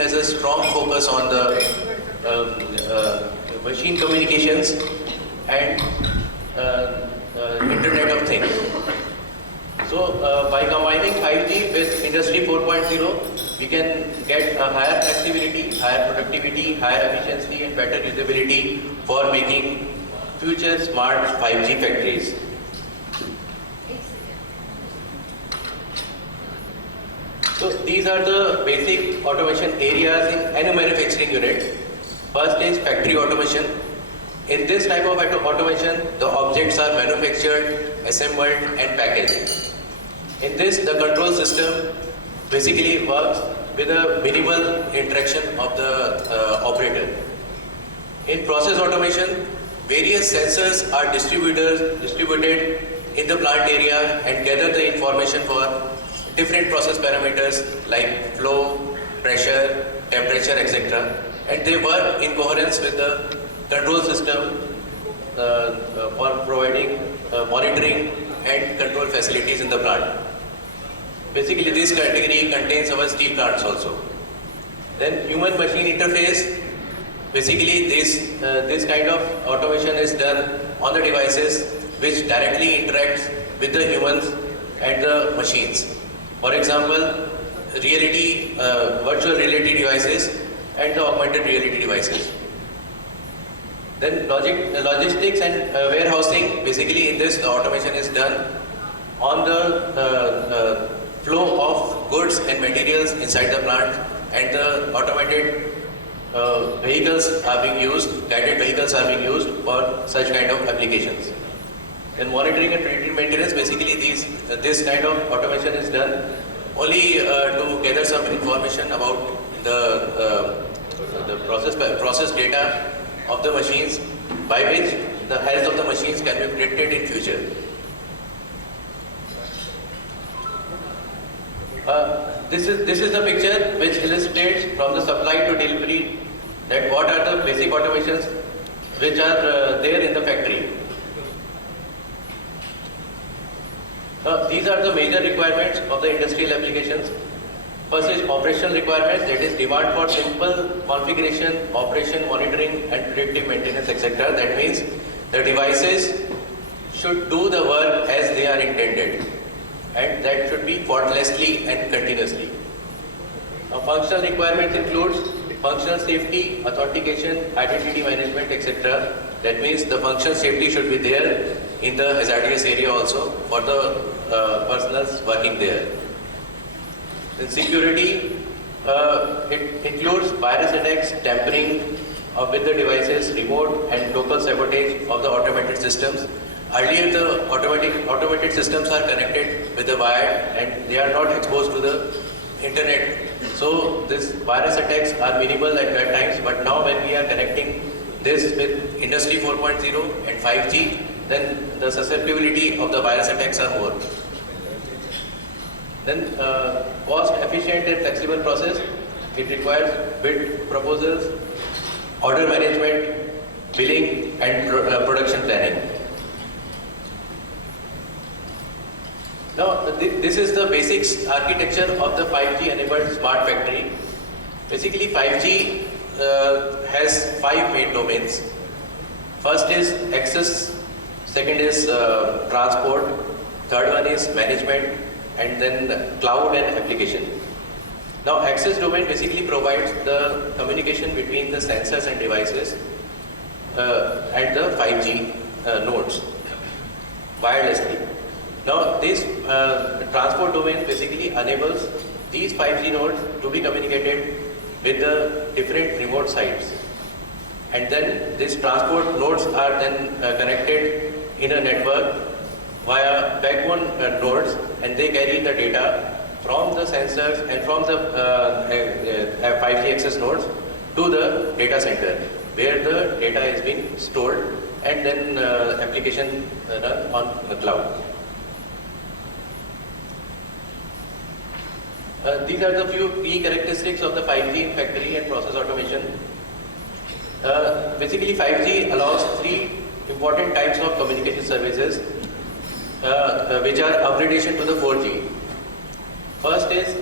has a strong focus on the machine communications and Internet of Things. So by combining 5G with Industry 4.0, we can get a higher flexibility, higher productivity, higher efficiency and better usability for making future smart 5G factories. So these are the basic automation areas in any manufacturing unit. First is factory automation. In this type of automation, the objects are manufactured, assembled and packaged. In this, the control system basically works with a minimal interaction of the operator. In process automation, various sensors are distributed in the plant area and gather the information for different process parameters like flow, pressure, temperature, etc. And they work in coherence with the control system for providing monitoring and control facilities in the plant. Basically, this category contains our steel plants also. Then human-machine interface. Basically, this kind of automation is done on the devices which directly interacts with the humans and the machines. For example, virtual reality devices and the augmented reality devices. Then logistics and warehousing. Basically, in this, the automation is done on the flow of goods and materials inside the plant, and the automated vehicles are being used, guided vehicles are being used for such kind of applications. Then monitoring and predictive maintenance, basically this kind of automation is done only to gather some information about the process data of the machines, by which the health of the machines can be predicted in future. This is the picture which illustrates from the supply to delivery that what are the basic automations which are there in the factory. These are the major requirements of the industrial applications. First is operational requirements, that is demand for simple configuration, operation, monitoring and predictive maintenance, etc. That means the devices should do the work as they are intended, and that should be faultlessly and continuously. Functional requirements includes functional safety, authentication, identity management, etc. That means the functional safety should be there in the hazardous area also for the personnel working there. Then security, it includes virus attacks, tampering with the devices, remote and local sabotage of the automated systems. Earlier, the automated systems are connected with the wire and they are not exposed to the internet. So these virus attacks are minimal at that times, but now when we are connecting this with Industry 4.0 and 5G, then the susceptibility of the virus attacks are more. Then cost efficient and flexible process, it requires bid proposals, order management, billing and production planning. Now, this is the basics architecture of the 5G enabled smart factory. Basically, 5G has 5 main domains. First is access, second is transport, third one is management, and then cloud and application. Now, access domain basically provides the communication between the sensors and devices and the 5G nodes wirelessly. Now, this transport domain basically enables these 5G nodes to be communicated with the different remote sites. And then these transport nodes are then connected in a network via backbone nodes, and they carry the data from the sensors and from the 5G access nodes to the data center, where the data is being stored and then application run on the cloud. These are the few key characteristics of the 5G factory and process automation. Basically, 5G allows 3 important types of communication services which are upgradation to the 4G. First is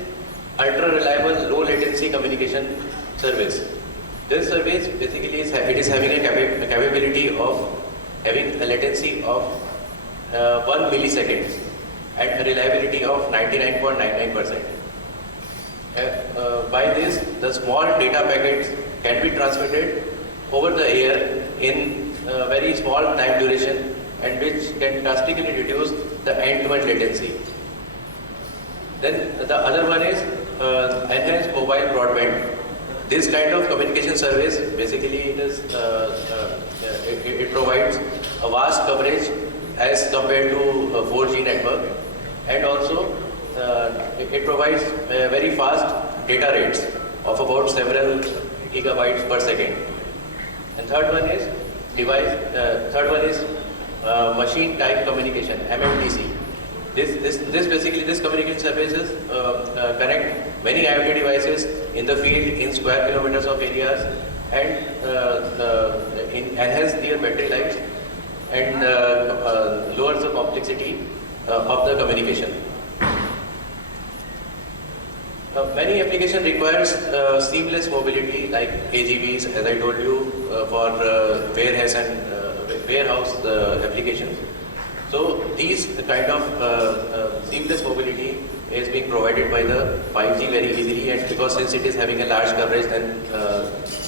ultra reliable low latency communication service. This service basically is having a capability of having a latency of 1 millisecond and a reliability of 99.99%. By this, the small data packets can be transmitted over the air in very small time duration, and which can drastically reduce the end-to-end latency. Then the other one is enhanced mobile broadband. This kind of communication service basically it provides a vast coverage as compared to a 4G network, and also it provides very fast data rates of about several gigabytes per second. And third one is machine type communication, MMTC. This communication services connect many IoT devices in the field in square kilometers of areas, and enhance their battery life and lowers the complexity of the communication. Many applications requires seamless mobility, like AGVs, as I told you, for warehouse and warehouse applications. So these kind of seamless mobility is being provided by the 5G very easily, and because since it is having a large coverage than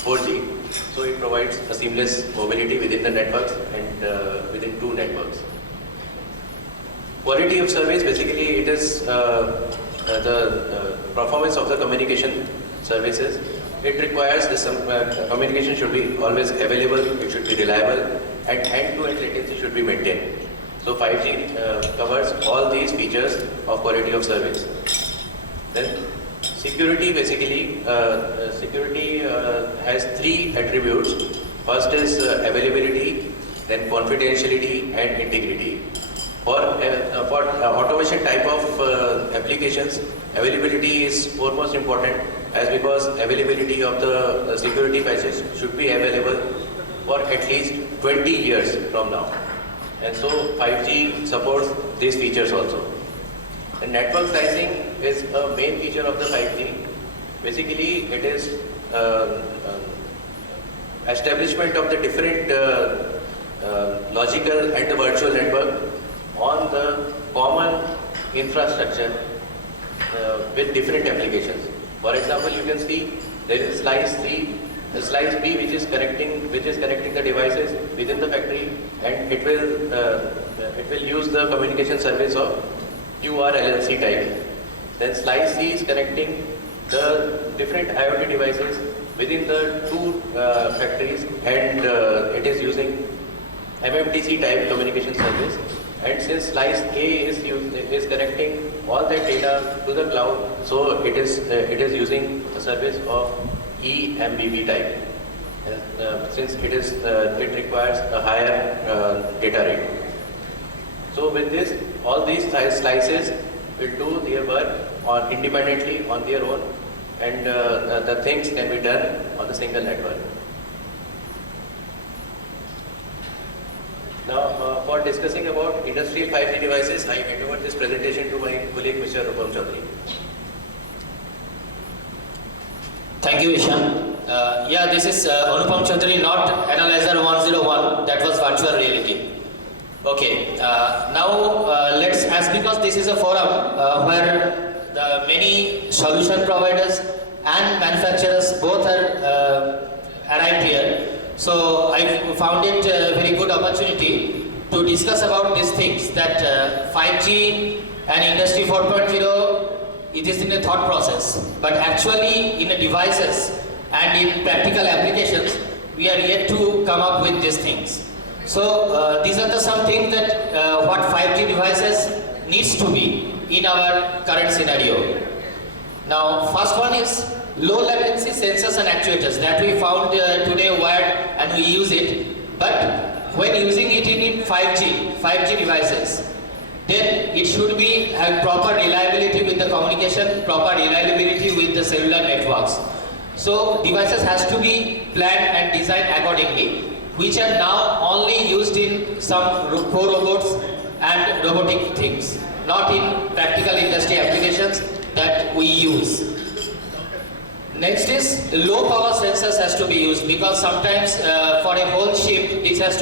4G, so it provides a seamless mobility within the networks and within two networks. Quality of service, basically it is the performance of the communication services. It requires this communication should be always available, it should be reliable, and end-to-end latency should be maintained. So 5G covers all these features of quality of service. Then security, basically security has three attributes. First is availability, then confidentiality and integrity. For automation type of applications, availability is foremost important, as because availability of the security patches should be available for at least 20 years from now. And so 5G supports these features also. The network slicing is a main feature of the 5G. Basically, it is establishment of the different logical and the virtual network on the common infrastructure with different applications. For example, you can see there is slice C, the slice B, which is connecting the devices within the factory, and it will use the communication service of URLLC type. Then slice C is connecting the different IoT devices within the two factories, and it is using MMTC type communication service. And since slice A is connecting all that data to the cloud, so it is using a service of eMBB type. Since it requires a higher data rate. So with this, all these slices will do their work independently on their own, and the things can be done on the single network. Now, for discussing about industrial 5G devices, I hand over this presentation to my colleague, Mr. Anupam Chaudhary. Thank you, Ishan. This is Anupam Chaudhary, not Analyzer 101, that was virtual reality. Okay, now let's, as because this is a forum where the many solution providers and manufacturers both are arrived here. So I found it a very good opportunity to discuss about these things, that 5G and Industry 4.0, it is in a thought process, but actually in the devices and in practical applications, we are yet to come up with these things. So these are the some things that what 5G devices needs to be in our current scenario. Now, first one is low latency sensors and actuators that we found today wired and we use it, but when using it in 5G devices, then it should be have proper reliability with the communication, proper reliability with the cellular networks. So devices has to be planned and designed accordingly, which are now only used in some core robots and robotic things, not in practical industry applications that we use. Next is low power sensors has to be used because sometimes for a whole ship this has to